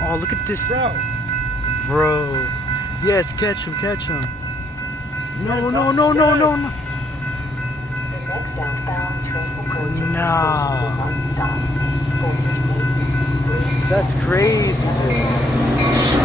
Oh, look at this. Bro. Bro. Yes, catch him, catch him. No, no, no, no, no, no. The next outbound train approaching No. the station will not stop. For your safety, please That's crazy, dude.